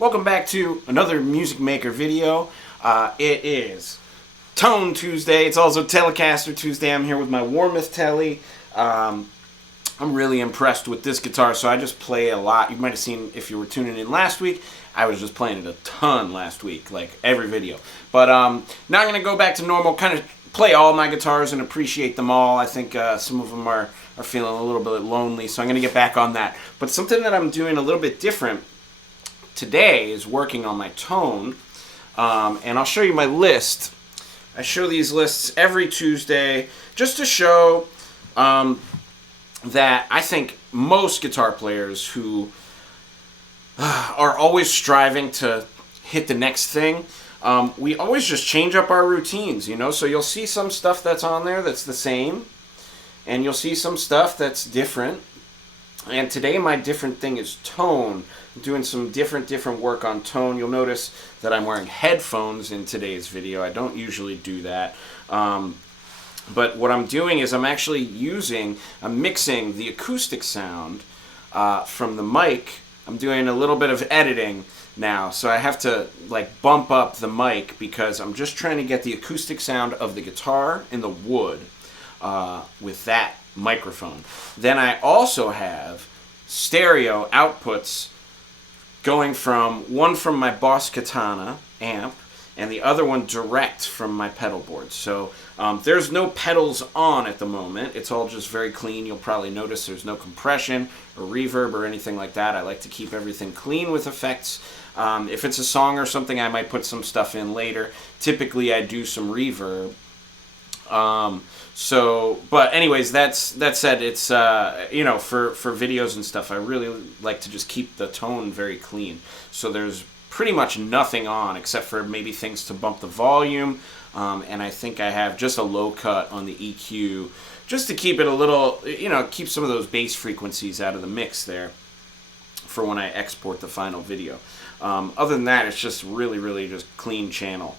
Welcome back to another Music Maker video. It is Tone Tuesday. It's also Telecaster Tuesday. I'm here with my Warmoth Telly. I'm really impressed with this guitar, so I just play a lot. You might have seen, if you were tuning in last week, I was just playing it a ton last week, like every video. But now I'm going to go back to normal, kind of play all my guitars and appreciate them all. I think some of them are feeling a little bit lonely, so I'm going to get back on that. But something that I'm doing a little bit different today is working on my tone, and I'll show you my list. I show these lists every Tuesday just to show that I think most guitar players who are always striving to hit the next thing, we always just change up our routines, you know? So you'll see some stuff that's on there that's the same, and you'll see some stuff that's different. And today my different thing is tone. I'm doing some different work on tone. You'll notice that I'm wearing headphones in today's video. I don't usually do that. But what I'm doing is I'm mixing the acoustic sound from the mic. I'm doing a little bit of editing now, so I have to like bump up the mic because I'm just trying to get the acoustic sound of the guitar in the wood with that microphone. Then I also have stereo outputs going from one from my Boss Katana amp and the other one direct from my pedal board. So there's no pedals on at the moment. It's all just very clean. You'll probably notice there's no compression or reverb or anything like that. I like to keep everything clean with effects. If it's a song or something, I might put some stuff in later. Typically I do some reverb. But anyways, that said, it's, you know, for videos and stuff, I really like to just keep the tone very clean. So there's pretty much nothing on except for maybe things to bump the volume. And I think I have just a low cut on the EQ just to keep it a little, you know, keep some of those bass frequencies out of the mix there for when I export the final video. Other than that, it's just really just clean channel.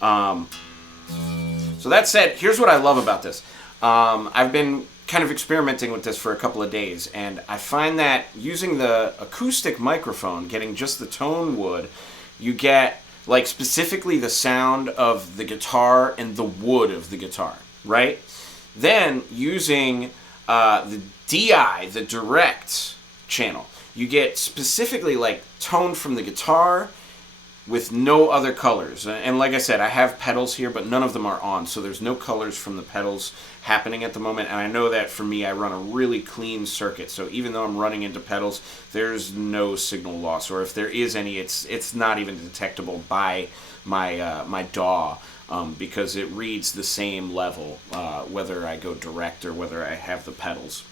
So that said, here's what I love about this. I've been kind of experimenting with this for a couple of days, and I find that using the acoustic microphone, getting just the tone wood, you get like specifically the sound of the guitar and the wood of the guitar, right? Then using the DI, the direct channel, you get specifically like tone from the guitar with no other colors. And like I said, I have pedals here, but none of them are on, so there's no colors from the pedals happening at the moment. And I know that for me, I run a really clean circuit, so even though I'm running into pedals, there's no signal loss, or if there is any, it's not even detectable by my my DAW, because it reads the same level whether I go direct or whether I have the pedals.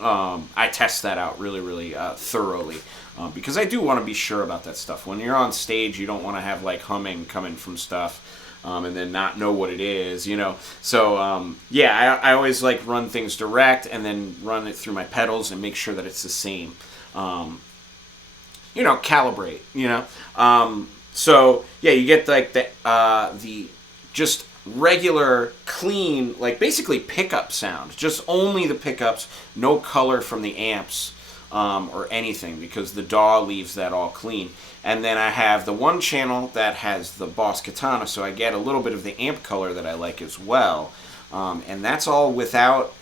I test that out really thoroughly because I do want to be sure about that stuff. When you're on stage, you don't want to have like humming coming from stuff and then not know what it is, you know. So yeah, I always like run things direct and then run it through my pedals and make sure that it's the same. You know, calibrate, you know. So yeah, you get like the just regular, clean, like basically pickup sound. Just only the pickups, no color from the amps or anything, because the DAW leaves that all clean. And then I have the one channel that has the Boss Katana, so I get a little bit of the amp color that I like as well. And that's all without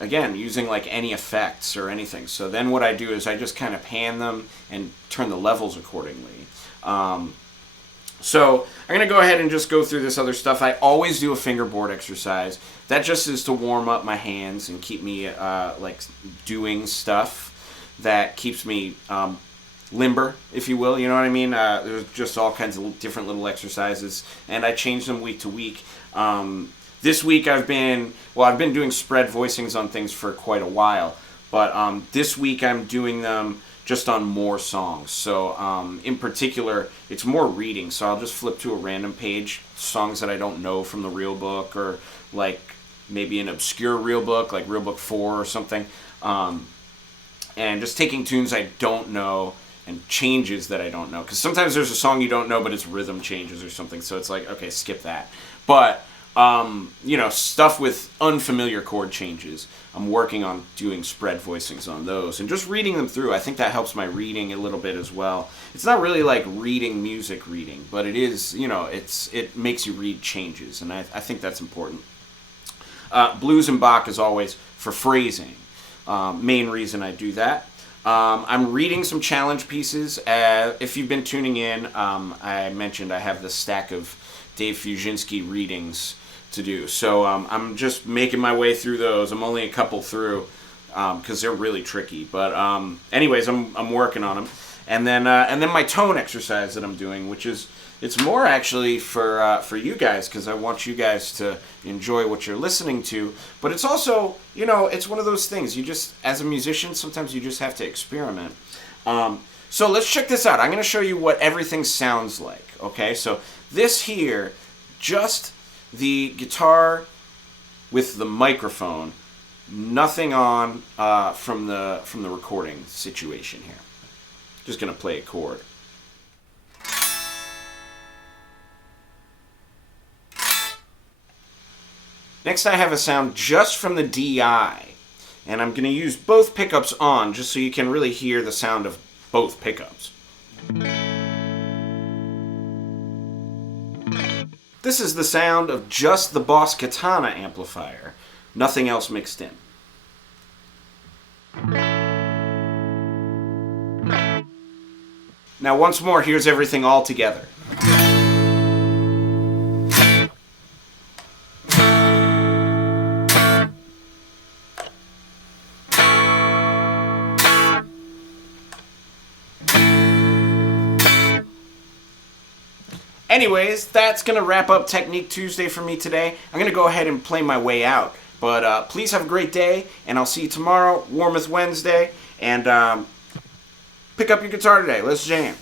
again, using like any effects or anything. So then what I do is I just kind of pan them and turn the levels accordingly. So I'm going to go ahead and just go through this other stuff. I always do a fingerboard exercise. That just is to warm up my hands and keep me like doing stuff that keeps me limber, if you will. You know what I mean? There's just all kinds of different little exercises, and I change them week to week. This week I've been doing spread voicings on things for quite a while, but this week I'm doing them just on more songs. So in particular, it's more reading. So I'll just flip to a random page, songs that I don't know from the real book, or like maybe an obscure real book, like Real Book 4 or something. And just taking tunes I don't know and changes that I don't know. Because sometimes there's a song you don't know, but its rhythm changes or something. So it's like, okay, skip that. But you know, stuff with unfamiliar chord changes, I'm working on doing spread voicings on those and just reading them through. I think that helps my reading a little bit as well. It's not really like reading music reading, but it is, you know, it makes you read changes, and I think that's important. Blues and Bach, as always, for phrasing. Main reason I do that. I'm reading some challenge pieces. If you've been tuning in, I mentioned I have the stack of Dave Fushinsky readings to do. So I'm just making my way through those. I'm only a couple through because they're really tricky. But anyways, I'm working on them. And then my tone exercise that I'm doing, which is, it's more actually for you guys, because I want you guys to enjoy what you're listening to. But it's also, you know, it's one of those things. You just, as a musician, sometimes you just have to experiment. So let's check this out. I'm going to show you what everything sounds like. Okay, so this here, just the guitar with the microphone, nothing on from the recording situation here. Just going to play a chord. Next I have a sound just from the DI, and I'm going to use both pickups on just so you can really hear the sound of both pickups. This is the sound of just the Boss Katana amplifier, nothing else mixed in. Now once more, here's everything all together. Anyways, that's going to wrap up Technique Tuesday for me today. I'm going to go ahead and play my way out. But please have a great day, and I'll see you tomorrow, Warmoth Wednesday. And pick up your guitar today. Let's jam.